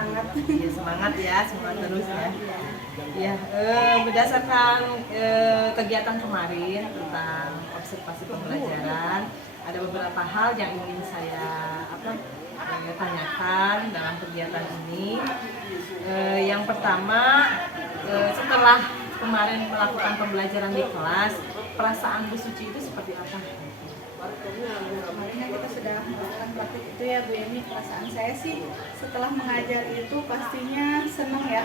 semangat. Ya, semangat ya, semangat terus ya. Ya, berdasarkan kegiatan kemarin tentang observasi pembelajaran, ada beberapa hal yang ingin saya tanyakan dalam kegiatan ini. Yang pertama, setelah kemarin melakukan pembelajaran di kelas, perasaan Bu Suci itu seperti apa? Kemarin kita sudah melakukan praktik itu ya Bu Emi. Perasaan saya sih setelah mengajar itu pastinya senang ya,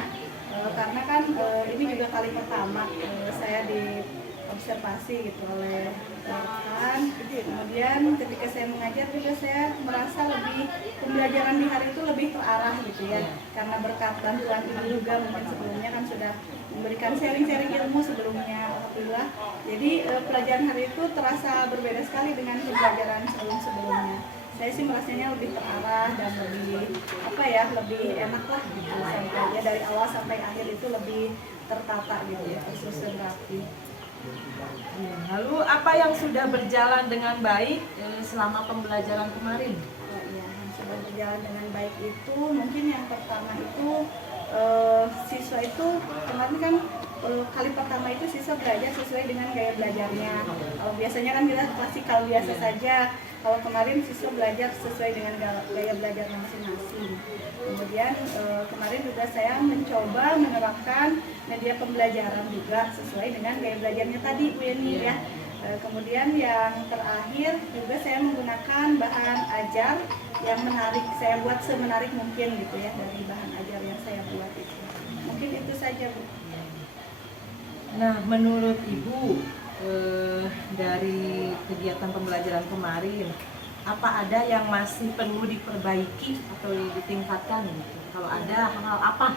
karena kan ini juga kali pertama saya diobservasi gitu oleh rekan. Kemudian ketika saya mengajar juga saya merasa lebih pembelajaran di hari itu lebih terarah gitu ya, karena berkat bantuan ibu juga mungkin sebelumnya kan sudah memberikan sharing-sharing ilmu sebelumnya, alhamdulillah. Jadi pelajaran hari itu terasa berbeda sekali dengan pembelajaran sebelum-sebelumnya. Saya sih merasanya lebih terarah dan lebih enak lah gitu, sampai dari awal sampai akhir itu lebih tertata gitu ya, tersusun rapi. Lalu apa yang sudah berjalan dengan baik selama pembelajaran kemarin? Yang sudah berjalan dengan baik itu mungkin yang pertama itu siswa itu kemarin kan kali pertama itu siswa belajar sesuai dengan gaya belajarnya. Kalau biasanya kan kita klasikal biasa saja. Kalau kemarin siswa belajar sesuai dengan gaya belajarnya masing-masing. Kemudian kemarin juga saya mencoba menerapkan media pembelajaran juga sesuai dengan gaya belajarnya tadi Bu Yeni ya. Kemudian yang terakhir juga saya menggunakan bahan ajar yang menarik, saya buat semenarik mungkin gitu ya dari bahan ajar yang saya buat itu. Mungkin itu saja Bu. Nah, menurut Ibu dari kegiatan pembelajaran kemarin, apa ada yang masih perlu diperbaiki atau ditingkatkan gitu? Kalau ada, hal apa?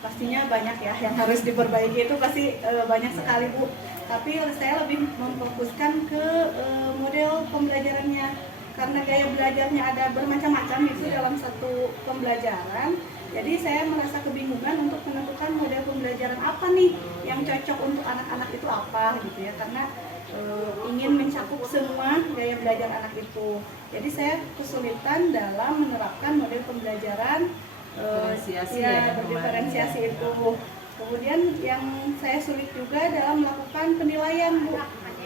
Pastinya banyak ya yang harus diperbaiki, itu pasti banyak sekali Bu. Tapi saya lebih memfokuskan ke model pembelajarannya, karena gaya belajarnya ada bermacam-macam itu dalam satu pembelajaran. Jadi saya merasa kebingungan untuk menentukan model pembelajaran apa nih yang cocok untuk anak-anak itu apa gitu ya, karena ingin mencakup semua gaya belajar anak itu. Jadi saya kesulitan dalam menerapkan model pembelajaran berdiferensiasi itu. Kemudian yang saya sulit juga dalam melakukan penilaian Bu.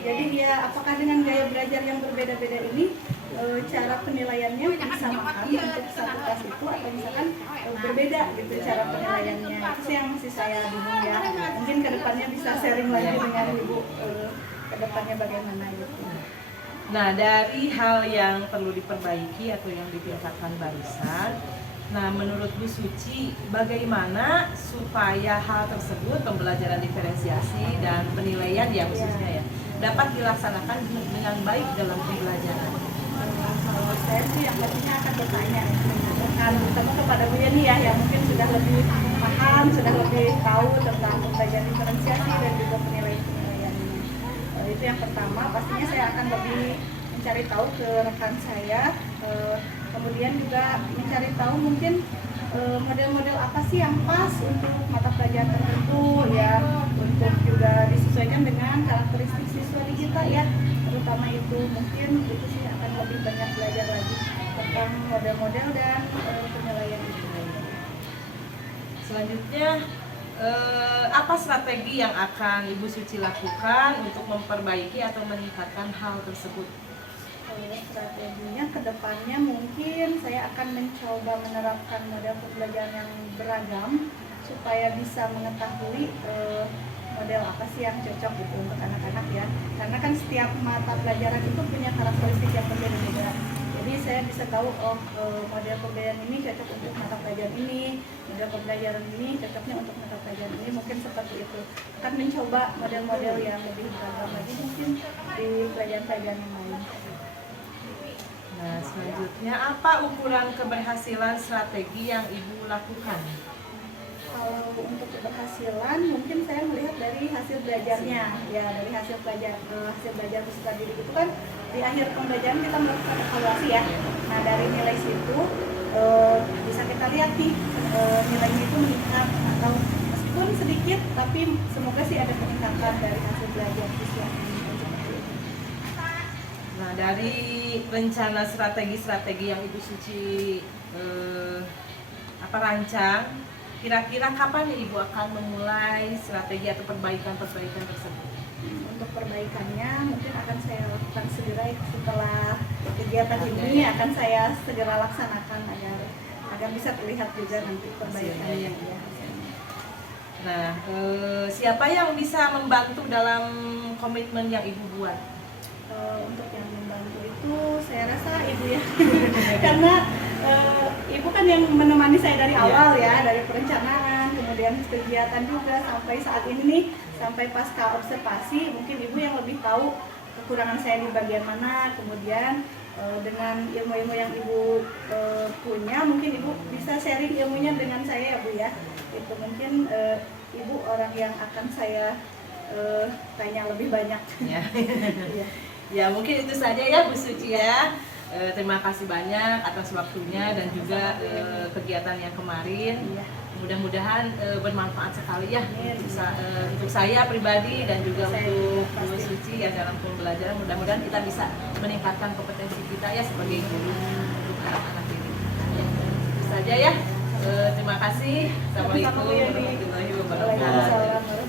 Jadi ya apakah dengan gaya belajar yang berbeda-beda ini cara penilaiannya disamakan untuk satu kelas itu, atau misalkan berbeda gitu cara penilaiannya. Itu sih yang masih saya bingung ya. Mungkin kedepannya bisa sharing lagi dengan Ibu kedepannya bagaimana gitu. Nah, dari hal yang perlu diperbaiki atau yang ditingkatkan barusan, nah menurut Bu Suci, bagaimana supaya hal tersebut, pembelajaran diferensiasi dan penilaian ya khususnya ya, dapat dilaksanakan dengan baik dalam pembelajaran? Kalau saya sih yang pastinya akan bertanya terutama kepada Bu Yeni ya, yang mungkin sudah lebih paham, sudah lebih tahu tentang pembelajaran diferensiasi dan juga penilaian-penilaiannya. Itu yang pertama, pastinya saya akan lebih mencari tahu ke rekan saya, kemudian juga mencari tahu mungkin model-model apa sih yang pas untuk mata pelajaran tertentu ya, untuk juga disesuaikan dengan karakteristik siswa di kita ya, terutama itu. Mungkin itu sih akan lebih banyak belajar lagi tentang model-model dan penilaian itu. Selanjutnya, apa strategi yang akan Ibu Suci lakukan untuk memperbaiki atau meningkatkan hal tersebut? Strateginya ke depannya mungkin saya akan mencoba menerapkan model pembelajaran yang beragam supaya bisa mengetahui model apa sih yang cocok gitu untuk anak-anak ya, karena kan setiap mata pelajaran itu punya karakteristik yang berbeda-beda. Jadi saya bisa tahu model pembelajaran ini cocok untuk mata pelajaran ini, model pembelajaran ini cocoknya untuk mata pelajaran ini, mungkin seperti itu. Akan mencoba model-model yang lebih beragam lagi mungkin di pelajaran-pelajaran yang lain. Nah, selanjutnya apa ukuran keberhasilan strategi yang Ibu lakukan? Kalau untuk keberhasilan mungkin saya melihat dari hasil belajarnya ya, dari hasil belajar peserta didik itu kan di akhir pembelajaran kita melakukan evaluasi ya. Nah, dari nilai situ bisa kita lihat nih nilainya itu meningkat atau meskipun sedikit, tapi semoga sih ada peningkatan dari hasil belajar siswa. Nah, dari rencana strategi-strategi yang Ibu Suci rancang, kira-kira kapan nih Ibu akan memulai strategi atau perbaikan tersebut? Untuk perbaikannya mungkin akan saya lakukan segera setelah kegiatan ini akan saya segera laksanakan agar bisa terlihat juga nanti perbaikannya. Ya. Nah, siapa yang bisa membantu dalam komitmen yang Ibu buat? Untuk yang membantu itu saya rasa Ibu ya, karena Ibu kan yang menemani saya dari awal ya, dari perencanaan, kemudian kegiatan juga sampai saat ini nih, sampai pasca observasi, mungkin Ibu yang lebih tahu kekurangan saya di bagian mana, kemudian dengan ilmu-ilmu yang Ibu punya, mungkin Ibu bisa sharing ilmunya dengan saya ya Bu ya. Itu mungkin Ibu orang yang akan saya tanya lebih banyak. Ya. Iya. Ya mungkin itu saja ya Bu Suci ya. Terima kasih banyak atas waktunya dan juga kegiatan yang kemarin. Iya. Mudah-mudahan bermanfaat sekali ya untuk saya pribadi dan juga untuk Bu Suci ya dalam pembelajaran. Mudah-mudahan kita bisa meningkatkan kompetensi kita ya sebagai guru untuk anak-anak ini. Ya, itu saja ya. Terima kasih. Assalamualaikum warahmatullahi wabarakatuh. Waalaikumsalam.